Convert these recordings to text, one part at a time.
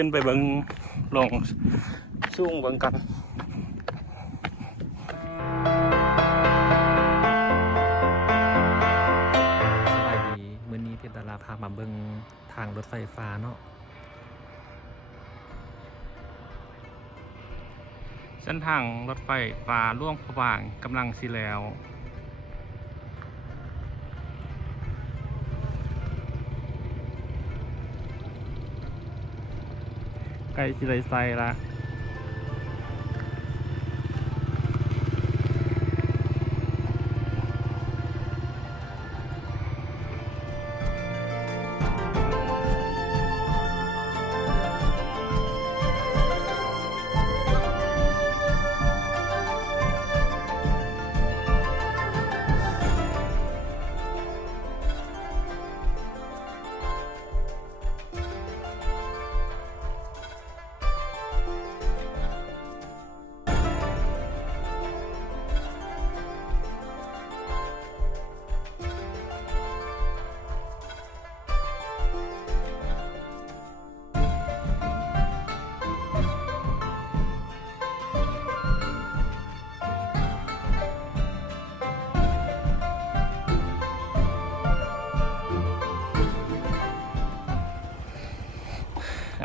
ขึ้นไปเบิ้งลงสูงเบิ้งกันสบายดีมื้อนี้เพชรดาราพามาเบิ่งทางรถไฟฟ้าเนาะเส้นทางรถไฟฟ้าหลวงพระบางกำลังสิแล้วใกล้สิได้ใส่ละ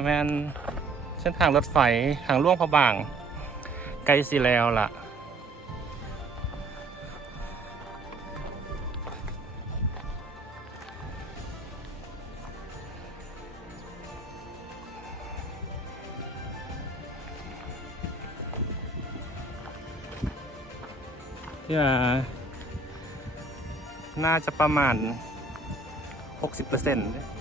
แม่นเส้นทางรถไฟทางหลวงพระบางใกล้สิแล้วล่ะที่น่าจะประมาณ 60%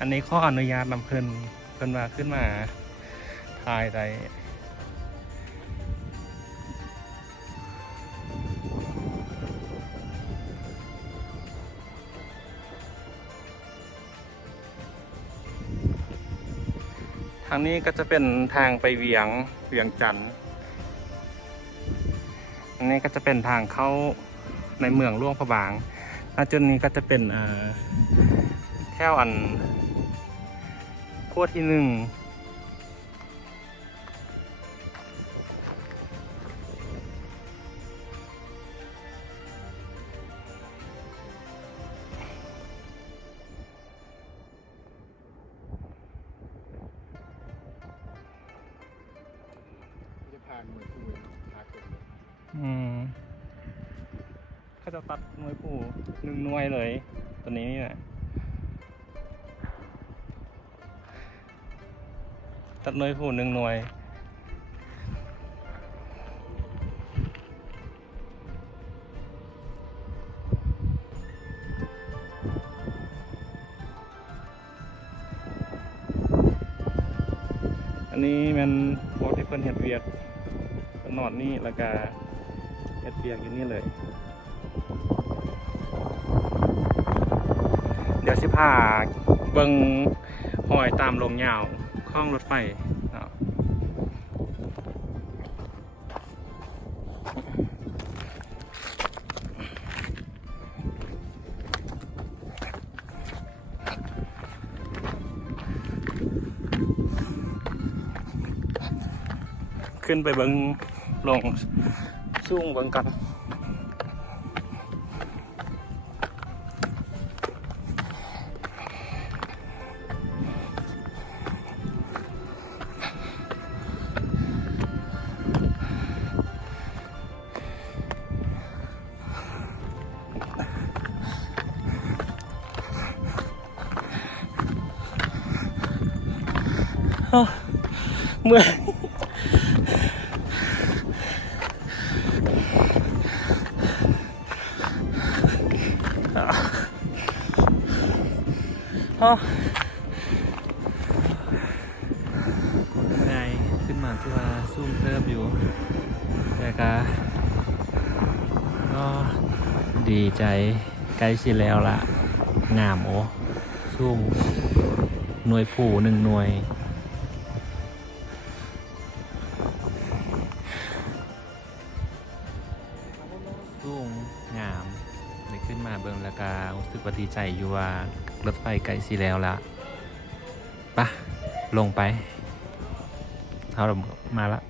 อันนี้ข้ออนุญาตนำเพิ่นมาขึ้นมาถ่ายได้ทางนี้ก็จะเป็นทางไปเวียงจันทน์อันนี้ก็จะเป็นทางเข้าในเมืองหลวงพระบางจุดนี้ก็จะเป็นแถวอันขั้วที่1จะผ่านหน่วยผู้พาเกิด เขาจะตัดหน่วยผู้1 หน่วยเลยตัวนี้นี่แหละตัดหน่วยผู้1 หน่วยอันนี้มันพวกที่เพิ่นเฮ็ดเวียกนอนนี่แล้วก็เฮ็ดเวียกอยู่นี่เลยเดี๋ยวสิพาเบิ่งหอยตามลงยาวข้องรถไฟขึ้นไปเบิ่งลงสูงเบิ่งกันเมื่อยง่ายขึ้นมาที่ว่าซุ่มเติบอยู่แต่ก็ดีใจใกล้สิแล้วละงามโอ้ซุ่มหน่วยผู้1 หน่วย เบิ่งแล้วก็รู้สึกว่าดีใจอยู่ว่ารถไฟใกล้สิแล้วละปะลงไปเอามาละ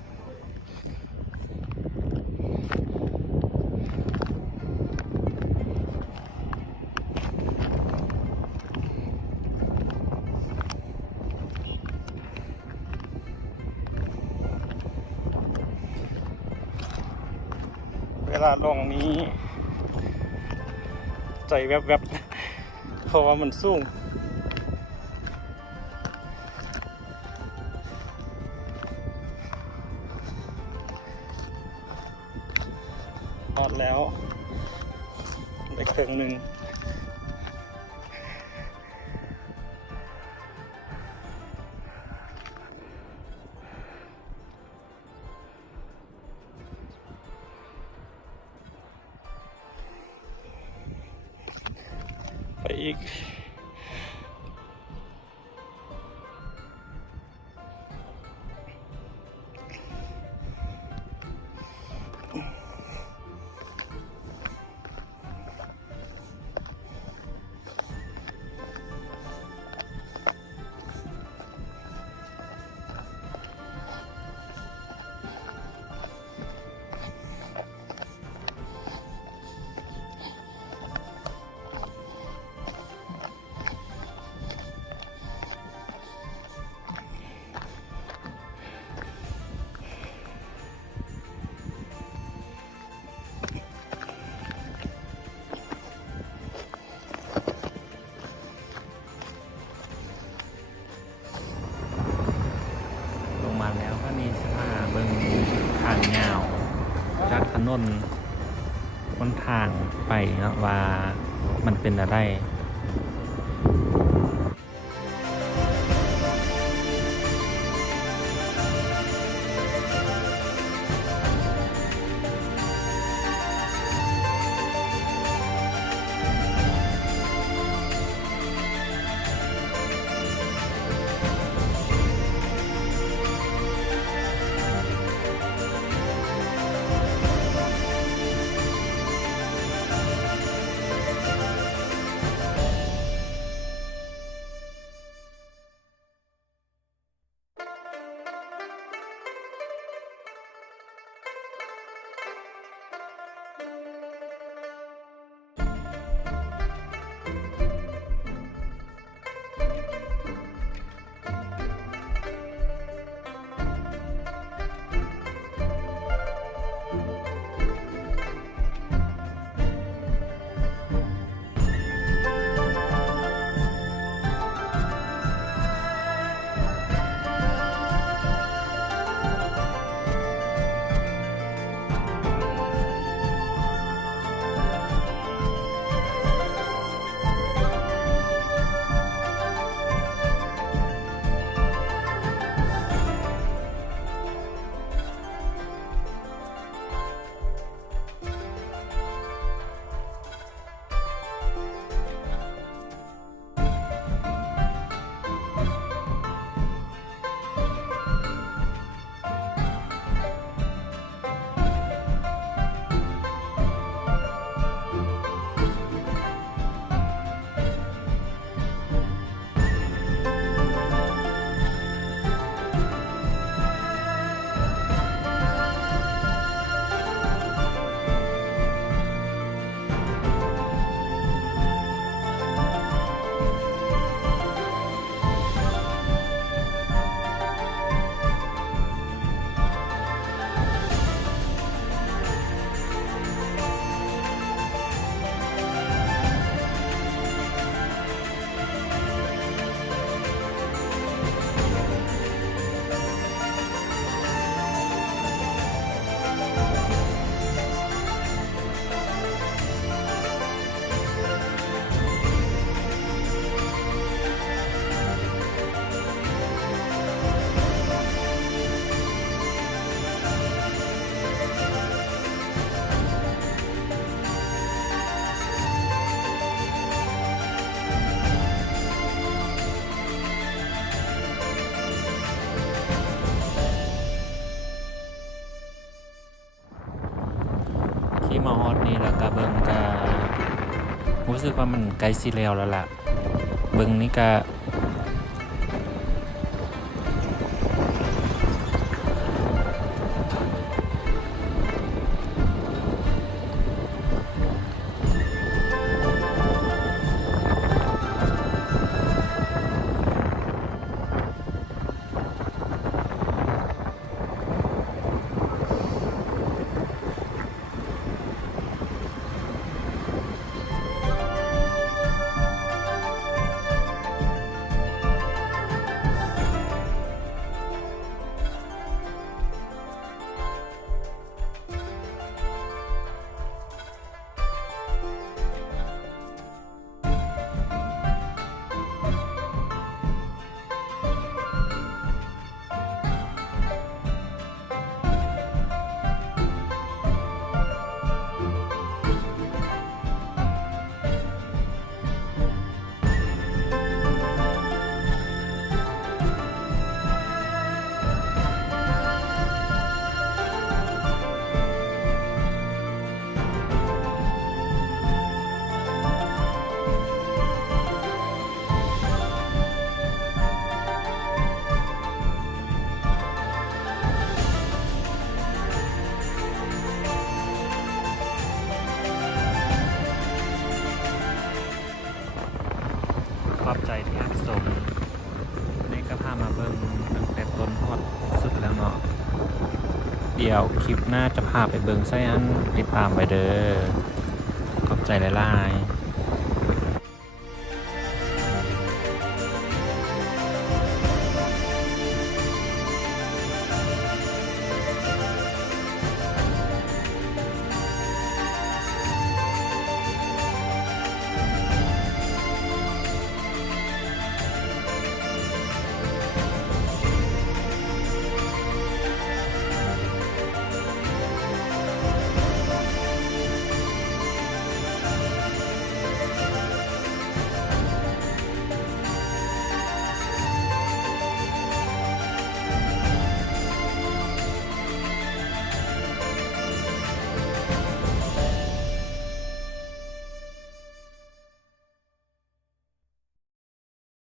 เวลาลงนี้ ใจแวบๆเพราะว่ามันสูงพอดแล้วได้เครื่องหนึ่งไปอีกลงมาแล้วก็นี่สิพาเบิ่งทางยาวจากถนนบนทางไปเนาะว่ามันเป็นอะไร ที่มาฮอดนี่แล้วก็เบิ่งกะ รู้สึกว่ามันใกล้สิแล้วแล้วล่ะเบิ่งนี่ก็ขอบใจที่รับชมนี่ก็พามาเบิ่งตั้งแต่ต้นฮอดสุดแล้วเนาะเดี๋ยวคลิปหน้าจะพาไปเบิ่งไส้อันติดตามไปเด้อขอบใจหลายๆ